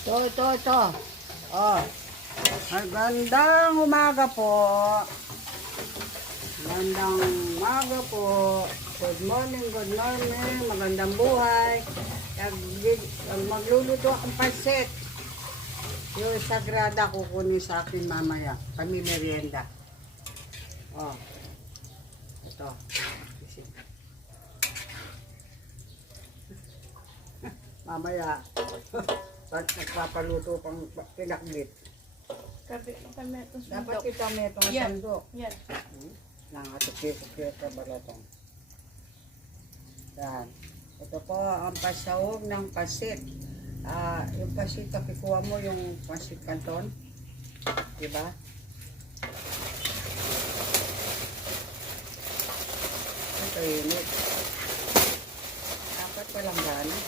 Ito. Oh. Magandang umaga po. Magandang umaga po. Good morning. Magandang buhay. Magluluto akong pansit. Yung sagrada kukunin sa akin mamaya. Kami merienda. Oh. Ito. Mamaya. Pag nagpapaluto pang pinakbit. Dapat kita may itong sandok. Yan. Nangatukit ka balatong. Yan. Ito po ang pasahog ng pasit. Yung pasit, kapikuha mo yung pasit canton. Diba? Ito yun. Dapat palang gana.